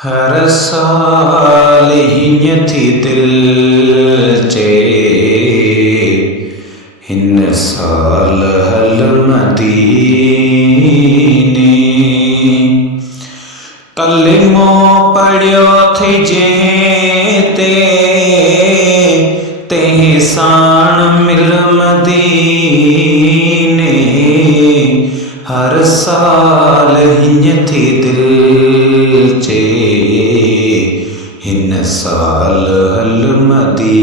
हर साल हीअं थी दिल चे हिन साल हल मदीने। कलिमो पढ़ियो थी जंहिं ते तंहिं साण मिल मदीने। हर साल हीअं थी दिल चे हिन साल हल मदीने।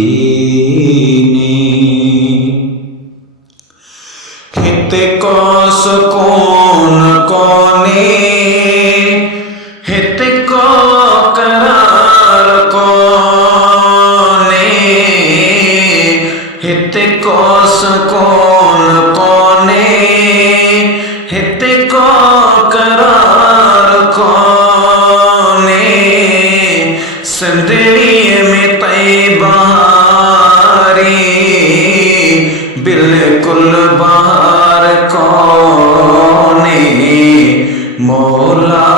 हिते को सुकून कोने हिते को करार कोने। हिते को सुकून कोने हिते को करार कोने। सिंधड़ीअ में तैबारी बिल्कुलु बहार कोने। मौला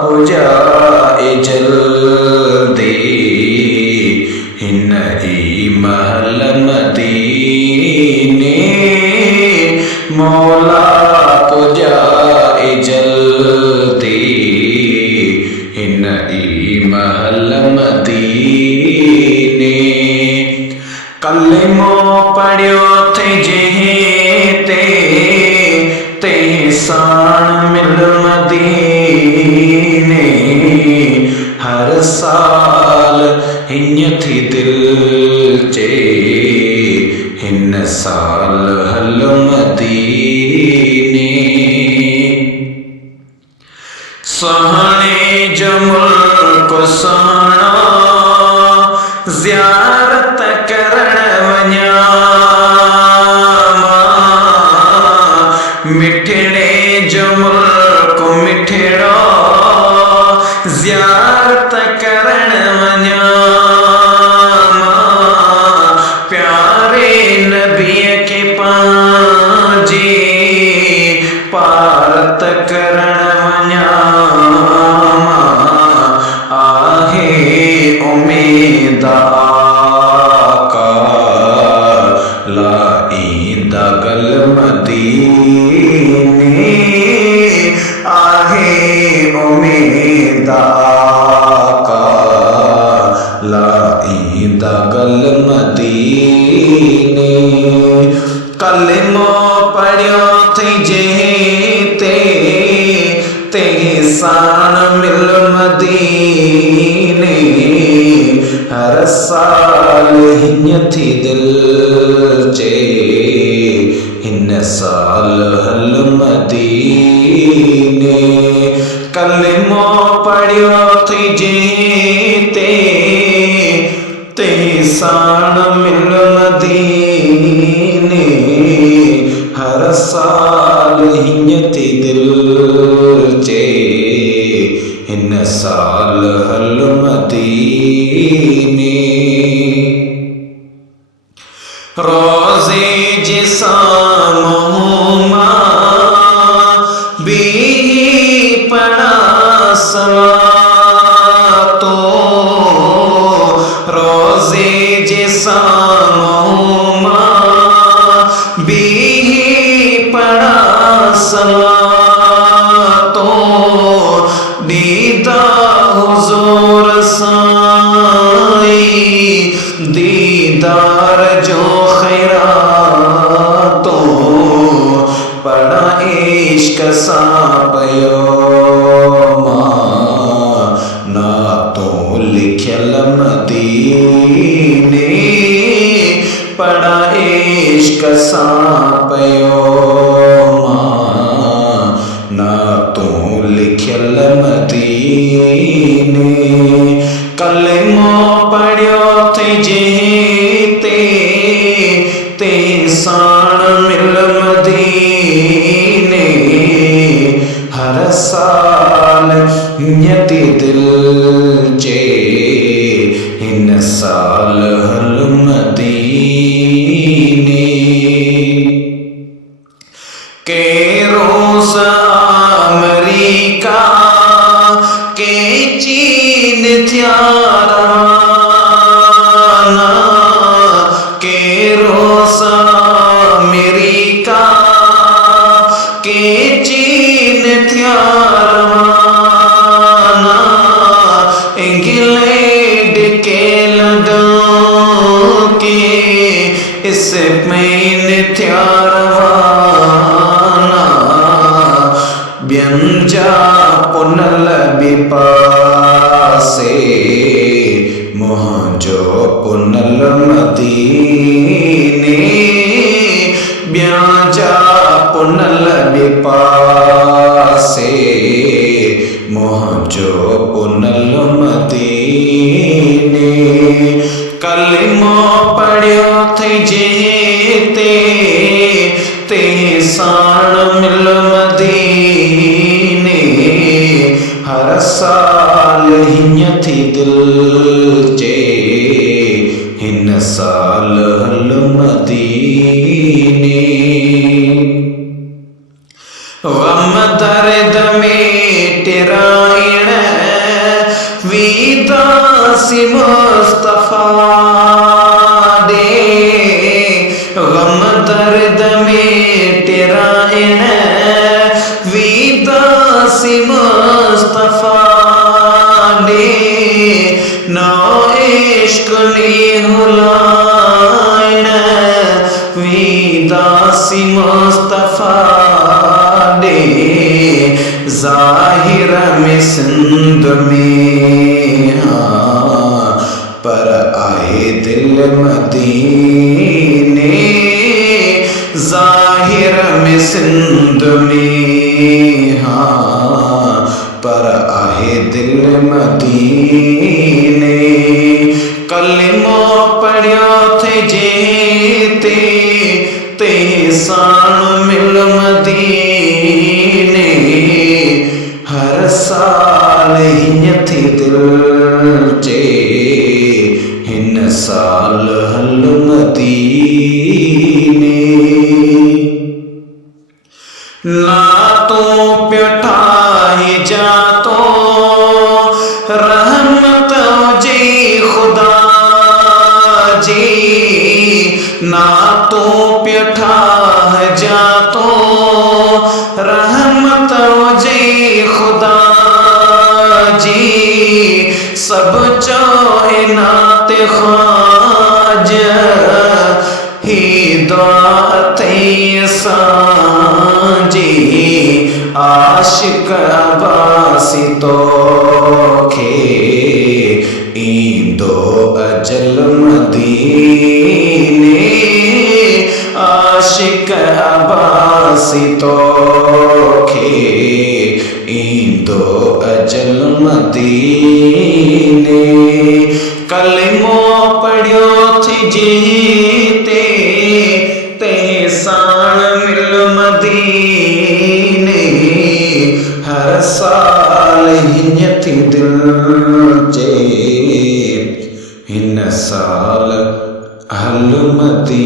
पुजाए जल्दी हिन ई महल मदीने। मौला पुजाए जल्दी हिन ई महल मदीने। कलिमो पढ़ियो थे जंहिं ते तंहिं साण मिल मदीने। हर साल हीअं थी दिल चे हिन साल हल मदीने। सुहाणे जो मुल्क सुहाणो ज़ियारत करण वञा। मिठड़े जो मुल्क मिठड़ो ज़ियारत करण वञा। प्यारे नबीअ खे पंहिंजी पारत करण वञा। आहे उम्मीद आका लाईंदा गल मदीने। आहे उम्मीद आका लाईंदा गल मदीने। कलिमो पढ़ियो थी जंहिं ते तंहिं साण मिल मदीने। हर साल हीअं थी दिल चे हिन साल हल मदीने। कलिमो पढ़ियो थी जंहिं ते तंहिं साण मिल मदीने। हर साल हीअं थी दिल चे हिन साल हल मदीने। रोज़े जे साम्हूं मां बीही पढ़ा सलातूं। रोज़े जे साम्हूं मां बीही पढ़ा सलातूं। दीदा हुज़ूर साईं दीदार जो खैरातूं। पढ़ा इश्क सां पयो मां नातूं लिखियल मदीने। पढ़ा इश्क सां पयो मां नातूं लिखियल मदीने। कलिमो पढ़ियो थी जंहिं ते तंहिं साण मिल मदीने। हर साल हीअं थी दिल चे हिन साल हल मदीने। के रोज़ अमरीका के ची थिया रवाना के रोसा अमेरिका के चीन थिया रवाना इंग्लैंड के लंदन के स्पेन थिया रवाना व्यंजा पुनल बिपासे मोहजो पुनल मदीने व्यंजा पुनल बिपासे मोहजो पुनल मदीने कलमो पढ़ियो थे जेते ते साण मिल मदीने हर साल हिन थी दिल जे हिन साल हल मदीने गम दर्द में टिराइण वीदासी मुस्तफा दे गम दर्द में टिराइण वीदासी मुस्तफा दे नो इश्क ने हुलाइण वीदासी मुस्तफा दे जाहिर में सिंध में हाँ पर आए दिल मदीने जाहिर में सिंध में हाँ पर आए दिल मदीने कलमो पढ़ियो थे जेते ते साण मिल मदीने हर साल हिन थी दिल जे हिन साल हल मदीने ना तो प्यठाई जातो रहमत जी खुदा जी ना तो प्यठा जातो रहमत जी खुदा जी सब चोए नाते ख्वाज ही दुआ थे सांजी आशिक अब्बासी तो खे ईंदो अजल मदीने आशिक अब्बासी तो खे ईंदो अजल मदीने कलमो पढ़ियो थी जीते ते साण मिल मदीने हर साल हिन थी दिल जे हिन साल हल मदीने।